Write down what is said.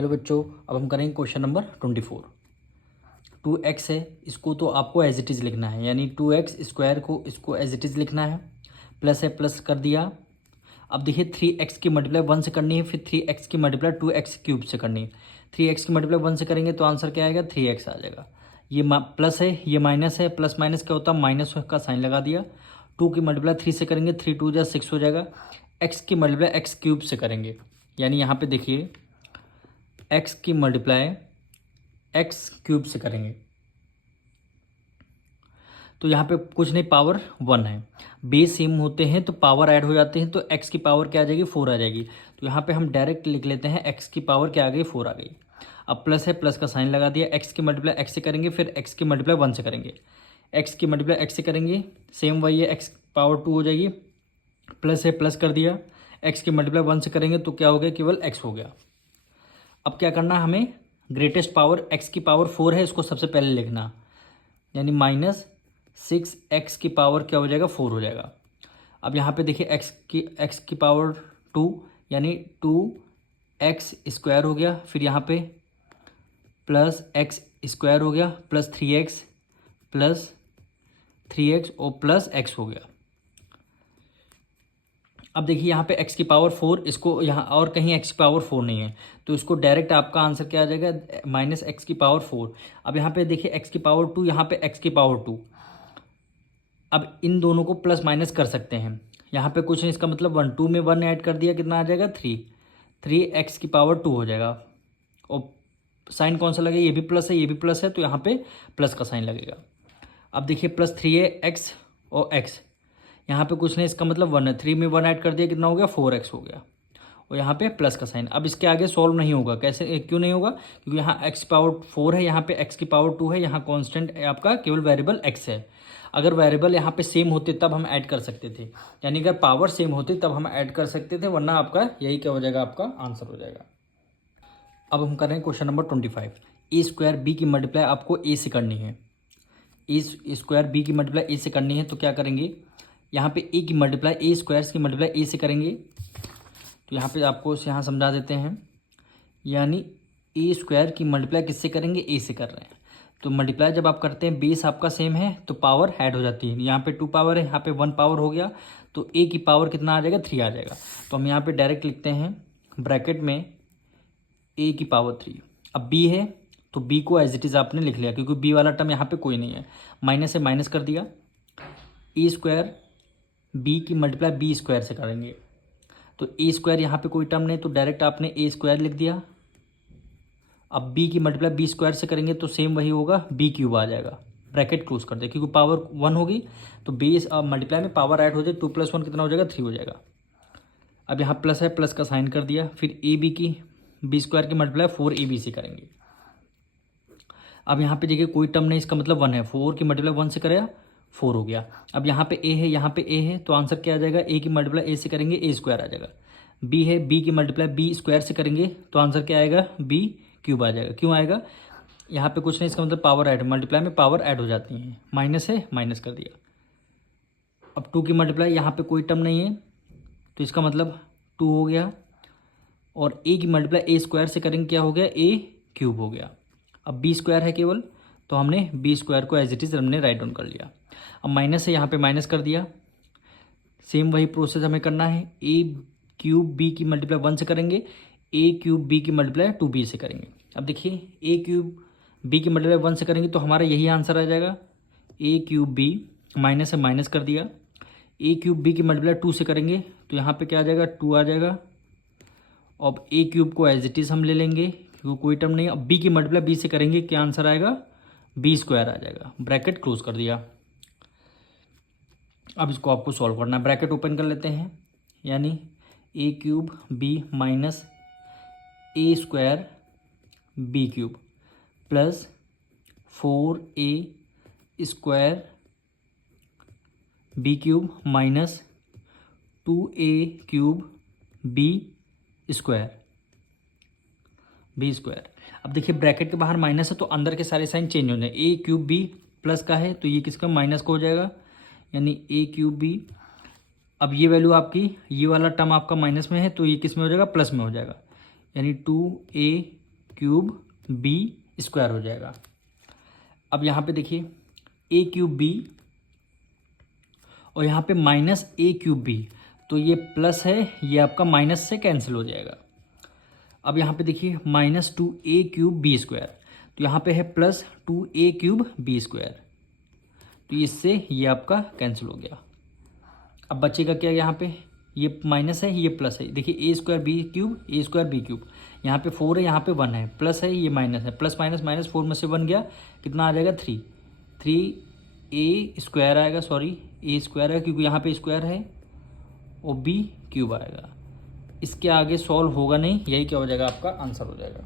Hello बच्चों, अब हम करेंगे क्वेश्चन नंबर 24। 2x है, इसको तो आपको एज इट इज़ लिखना है, यानी 2x स्क्वायर को इसको एज इट इज़ लिखना है। प्लस है, प्लस कर दिया। अब देखिए 3x की मल्टीप्लाई 1 से करनी है, फिर 3x की मल्टीप्लाई 2x क्यूब से करनी है। 3x की मल्टीप्लाई 1 से करेंगे तो आंसर क्या आएगा, 3x आ जाएगा। ये प्लस है, ये माइनस है, प्लस माइनस क्या होता है, माइनस का साइन लगा दिया। 2 की मल्टीप्लाई 3 से करेंगे, 3 2 जा 6 हो जाएगा। x की मल्टीप्लाई x क्यूब से करेंगे, यानी यहाँ पे देखिए x की मल्टीप्लाई x क्यूब से करेंगे तो यहाँ पे कुछ नहीं, पावर 1 है। बेस सेम होते हैं तो पावर ऐड हो जाते हैं, तो x की पावर क्या आ जाएगी, 4 आ जाएगी। तो यहाँ पे हम डायरेक्ट लिख लेते हैं x की पावर क्या आ गई, 4 आ गई। अब प्लस है, प्लस का साइन लगा दिया। x की मल्टीप्लाई x से करेंगे, फिर x की मल्टीप्लाई 1 से करेंगे। x की मल्टीप्लाई x से करेंगे, सेम वही है, x पावर 2 हो जाएगी। प्लस है, प्लस कर दिया। x की मल्टीप्लाई 1 से करेंगे तो क्या हो गया, केवल x हो गया। अब क्या करना है हमें, ग्रेटेस्ट पावर x की पावर 4 है, इसको सबसे पहले लिखना, यानी -6x की पावर क्या हो जाएगा, 4 हो जाएगा। अब यहाँ पे देखिए x की पावर 2, यानी 2x स्क्वायर हो गया। फिर यहाँ पे प्लस x स्क्वायर हो गया, प्लस 3x और प्लस x हो गया। अब देखिए यहाँ पे x की पावर 4, इसको यहाँ और कहीं x की पावर 4 नहीं है, तो इसको डायरेक्ट आपका आंसर क्या आ जाएगा, -x की पावर 4। अब यहाँ पे देखिए x की पावर 2, यहाँ पे x की पावर 2। अब इन दोनों को प्लस माइनस कर सकते हैं, यहाँ पे कुछ नहीं, इसका मतलब 1, 2 में 1 ऐड कर दिया, कितना आ जाएगा, 3x की पावर 2 हो जाएगा। और साइन कौन सा लगेगा, ये भी प्लस है, ये भी प्लस है, तो यहाँ पे प्लस का साइन लगेगा। अब देखिए प्लस 3x और x, यहाँ पे कुछ नहीं, इसका मतलब 1 है, 3 में 1 ऐड कर दिया, कितना हो गया, 4x हो गया। और यहाँ पे प्लस का साइन। अब इसके आगे सॉल्व नहीं होगा, कैसे, क्यों नहीं होगा, क्योंकि यहाँ x पावर 4 है, यहाँ पे x की पावर 2 है, यहाँ कांस्टेंट आपका केवल वेरिएबल x है। अगर वेरिएबल यहाँ पे सेम होते तब हम ऐड कर सकते थे, यानी अगर पावर सेम होती तब हम ऐड कर सकते थे, वरना आपका यही क्या हो जाएगा, आपका आंसर हो जाएगा। अब हम कर रहे हैं क्वेश्चन नंबर 25। ए स्क्वायर बी की मल्टीप्लाई आपको ए से करनी है। ए स्क्वायर बी की मल्टीप्लाई ए से करनी है, तो क्या करेंगे, यहाँ पे ए की मल्टीप्लाई ए स्क्वायर की मल्टीप्लाई ए से करेंगे। तो यहाँ पे आपको यहाँ समझा देते हैं, यानी ए स्क्वायर की मल्टीप्लाई किससे करेंगे, ए से कर रहे हैं। तो मल्टीप्लाई जब आप करते हैं, बेस आपका सेम है तो पावर ऐड हो जाती है। यहाँ पे 2 पावर है, यहाँ पे 1 पावर हो गया, तो ए की पावर कितना आ जाएगा, 3 आ जाएगा। तो हम यहाँ पे डायरेक्ट लिखते हैं ब्रैकेट में ए की पावर 3। अब बी है तो बी को एज इट इज़ आपने लिख लिया, क्योंकि बी वाला टर्म यहाँ पे कोई नहीं है। माइनस से माइनस कर दिया। ए स्क्वायर बी की मल्टीप्लाई बी स्क्वायर से करेंगे, तो ए स्क्वायर यहाँ पे कोई टर्म नहीं, तो डायरेक्ट आपने ए स्क्वायर लिख दिया। अब बी की मल्टीप्लाई बी स्क्वायर से करेंगे तो सेम वही होगा, बी क्यूब आ जाएगा। ब्रैकेट क्लोज कर दे, क्योंकि पावर 1 होगी तो बेस मल्टीप्लाई में पावर ऐड हो जाए, 2 + 1 कितना हो जाएगा, 3 हो जाएगा। अब यहाँ प्लस है, प्लस का साइन कर दिया। फिर ए बी की बी स्क्वायर की मल्टीप्लाई 4ab से करेंगे। अब यहाँ पे देखिए कोई टर्म नहीं, इसका मतलब 1 है, 4 की मल्टीप्लाई 1 से करेगा, 4 हो गया। अब यहाँ पे ए है, यहाँ पे ए है, तो आंसर क्या आ जाएगा, ए की मल्टीप्लाई ए से करेंगे, ए स्क्वायर आ जाएगा। बी है, बी की मल्टीप्लाई बी स्क्वायर से करेंगे, तो आंसर क्या आएगा, बी क्यूब आ जाएगा। क्यों आएगा, यहाँ पे कुछ नहीं, इसका मतलब पावर ऐड, मल्टीप्लाई में पावर ऐड हो जाती है। माइनस है, माइनस कर दिया। अब 2 की मल्टीप्लाई, यहाँ पे कोई टर्म नहीं है, तो इसका मतलब 2 हो गया। और ए की मल्टीप्लाई ए स्क्वायर से करेंगे, क्या हो गया, ए क्यूब हो गया। अब बी स्क्वायर है केवल, तो हमने बी स्क्वायर को एज इट इज़ हमने राइट डाउन कर लिया। अब माइनस है, यहाँ पे माइनस कर दिया। सेम वही प्रोसेस हमें करना है, ए क्यूब बी की मल्टीप्लाई 1 से करेंगे, ए क्यूब बी की मल्टीप्लाई 2b से करेंगे। अब देखिए ए क्यूब बी की मल्टीप्लाई 1 से करेंगे तो हमारा यही आंसर आ जाएगा, ए क्यूब बी। माइनस है, माइनस कर दिया। ए क्यूब बी की मल्टीप्लाई 2 से करेंगे, तो यहाँ पे क्या आ जाएगा, 2 आ जाएगा। अब ए क्यूब को एज इट इज़ हम ले लेंगे, क्योंकि कोई टर्म नहीं है। अब बी की मल्टीप्लाई बी से करेंगे, क्या आंसर आएगा, बी स्क्वायर आ जाएगा। ब्रैकेट क्लोज कर दिया। अब इसको आपको सॉल्व करना है, ब्रैकेट ओपन कर लेते हैं, यानी A cube B minus A square B cube plus 4a square B cube minus 2a cube B square अब देखिए ब्रैकेट के बाहर माइनस है, तो अंदर के सारे साइन चेंज हो जाए। ए क्यूब बी प्लस का है, तो ये किसका, माइनस का हो जाएगा, यानी ए क्यूब बी। अब ये वैल्यू आपकी, ये वाला टर्म आपका माइनस में है, तो ये किस में हो जाएगा, प्लस में हो जाएगा, यानी 2a क्यूब बी स्क्वायर हो जाएगा। अब यहाँ पे देखिए ए क्यूब बी और यहाँ पे माइनस ए क्यूब बी, तो ये प्लस है, ये आपका माइनस से कैंसिल हो जाएगा। अब यहाँ पे देखिए minus 2a cube B square, तो यहाँ पे है plus 2a cube B square, तो इससे ये आपका कैंसिल हो गया। अब बचेगा क्या यहाँ पे, ये माइनस है ये प्लस है, देखिए ए स्क्वायर बी क्यूब, ए स्क्वायर बी क्यूब, यहाँ पे 4 है यहाँ पे 1 है, प्लस है ये माइनस है, प्लस माइनस माइनस 4 में से 1 गया, कितना आ जाएगा 3, 3a स्क्वायर आएगा, सॉरी ए स्क्वायर है क्योंकि यहाँ पे स्क्वायर है, और बी क्यूब आएगा। इसके आगे सॉल्व होगा नहीं, यही क्या हो जाएगा आपका आंसर हो जाएगा।